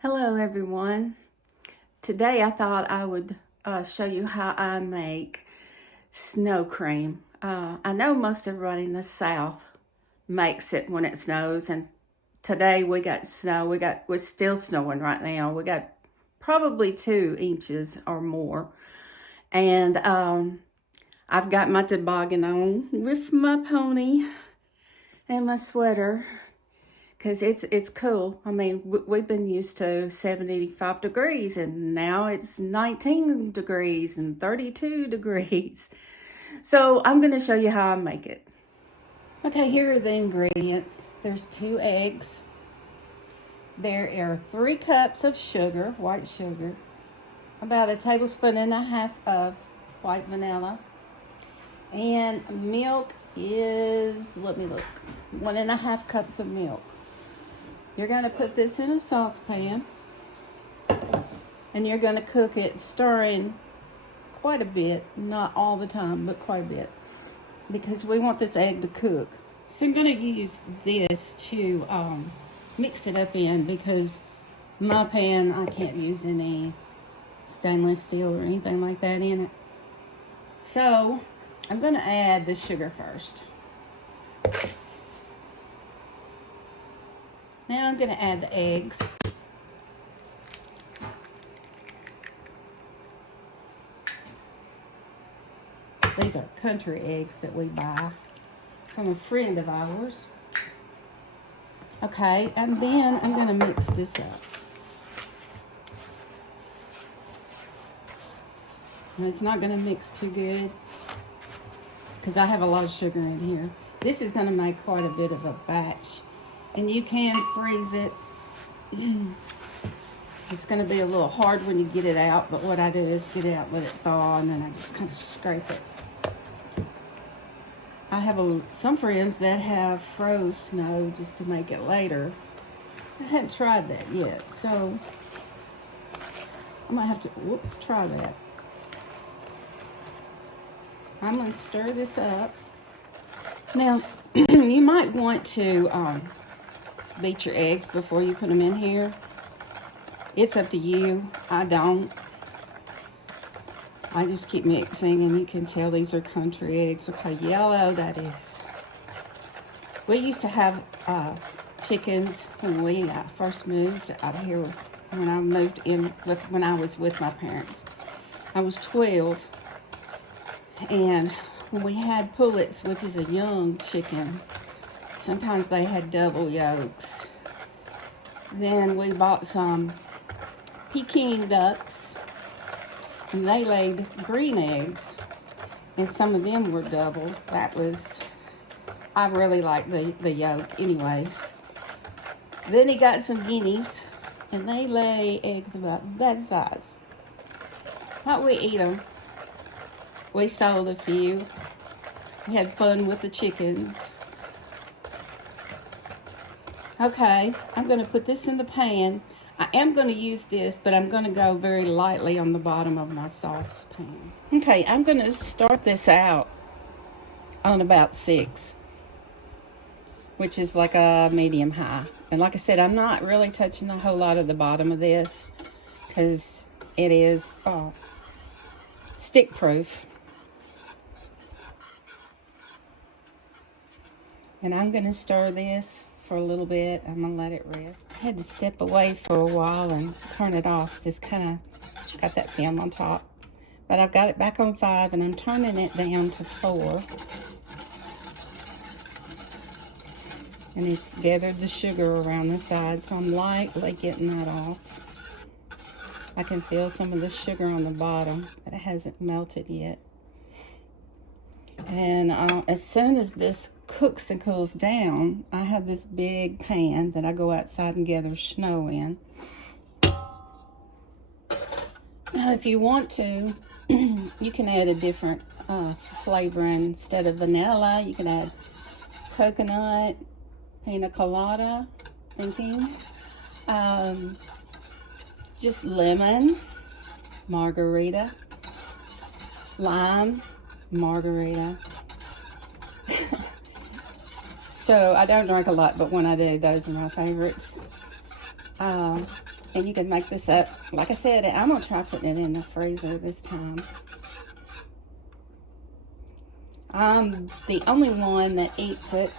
Hello everyone. Today I thought I would show you how I make snow cream. I know most everybody in the South makes it when it snows, and today we got snow. We're still snowing right now. We got probably 2 inches or more. And I've got my toboggan on with my pony and my sweater, because it's cool. I mean, we've been used to 75 degrees, and now it's 19 degrees and 32 degrees. So I'm going to show you how I make it. Okay, here are the ingredients. There's 2 eggs. There are 3 cups of sugar, white sugar. About a tablespoon and a half of white vanilla. And milk is, let me look, 1.5 cups of milk. You're going to put this in a saucepan, and you're going to cook it, stirring quite a bit, not all the time, but quite a bit, because we want this egg to cook. So I'm going to use this to mix it up in, because my pan, I can't use any stainless steel or anything like that in it. So I'm going to add the sugar first. Now I'm going to add the eggs. These are country eggs that we buy from a friend of ours. Okay, and then I'm going to mix this up. And it's not going to mix too good, because I have a lot of sugar in here. This is going to make quite a bit of a batch. And you can freeze it. It's going to be a little hard when you get it out, but what I do is get it out, let it thaw, and then I just kind of scrape it. I have some friends that have froze snow just to make it later. I haven't tried that yet, so I might have to, try that. I'm going to stir this up. Now, you might want to beat your eggs before you put them in here. It's up to you. I don't. I just keep mixing, and you can tell these are country eggs. Look how yellow that is. We used to have chickens when we first moved out of here, when I moved in, when I was with my parents. I was 12, and when we had pullets, which is a young chicken, sometimes they had double yolks. Then we bought some Peking ducks, and they laid green eggs, and some of them were double. I really like the yolk anyway. Then he got some guineas, and they lay eggs about that size. How we eat them? We sold a few. We had fun with the chickens. Okay, I'm going to put this in the pan. I am going to use this, but I'm going to go very lightly on the bottom of my saucepan. Okay, I'm going to start this out on about 6, which is like a medium high. And like I said, I'm not really touching a whole lot of the bottom of this, because it is stick proof. And I'm going to stir this for a little bit. I'm going to let it rest. I had to step away for a while and turn it off. It's kind of got that film on top. But I've got it back on 5, and I'm turning it down to 4. And it's gathered the sugar around the side, so I'm lightly getting that off. I can feel some of the sugar on the bottom, but it hasn't melted yet. And as soon as this cooks and cools down, I have this big pan that I go outside and gather snow in. Now, if you want to, you can add a different flavoring. Instead of vanilla, you can add coconut, pina colada, thinking, just lemon, margarita, lime, margarita. So I don't drink a lot, but when I do, those are my favorites. And you can make this up. Like I said, I'm going to try putting it in the freezer this time. I'm the only one that eats it.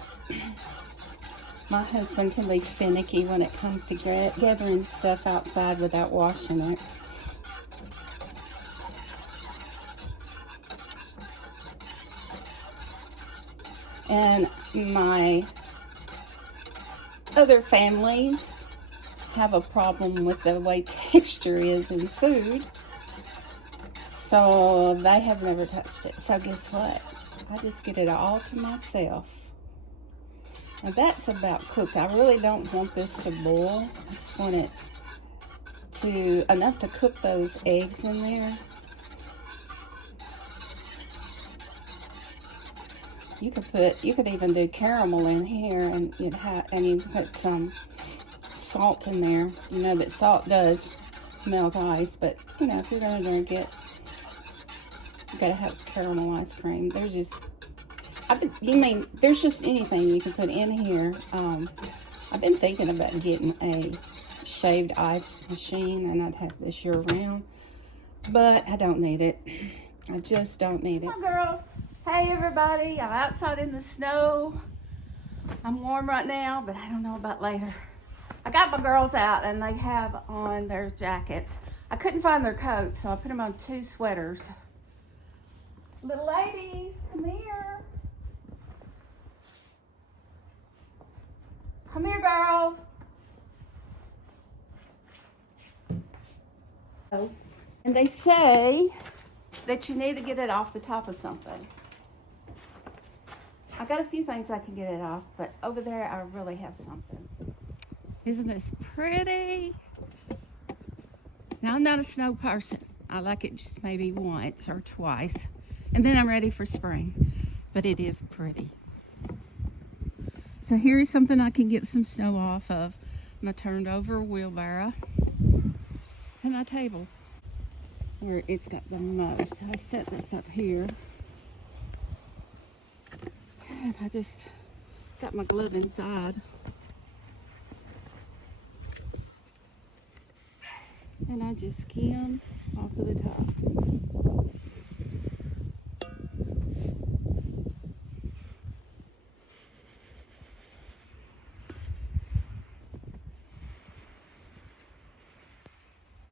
My husband can be finicky when it comes to gathering stuff outside without washing it. And my other family have a problem with the way texture is in food. So they have never touched it. So guess what? I just get it all to myself. And that's about cooked. I really don't want this to boil. I just want it to enough to cook those eggs in there. You could even do caramel in here, and you can put some salt in there. You know that salt does melt ice, but you know, if you're gonna drink it, you gotta have caramel ice cream. There's just there's just anything you can put in here. I've been thinking about getting a shaved ice machine, and I'd have this year round, but I don't need it. I just don't need it. Hi girls. Hey everybody. I'm outside in the snow. I'm warm right now, but I don't know about later. I got my girls out and they have on their jackets. I couldn't find their coats, so I put them on 2 sweaters. Little ladies, come here. Come here, girls. And they say that you need to get it off the top of something. I got a few things I can get it off, but over there I really have something. Isn't this pretty? Now, I'm not a snow person. I like it just maybe once or twice, and then I'm ready for spring. But it is pretty. So here's something I can get some snow off of. My turned over wheelbarrow and my table where it's got the most. I set this up here. And I just got my glove inside. And I just skim off of the top.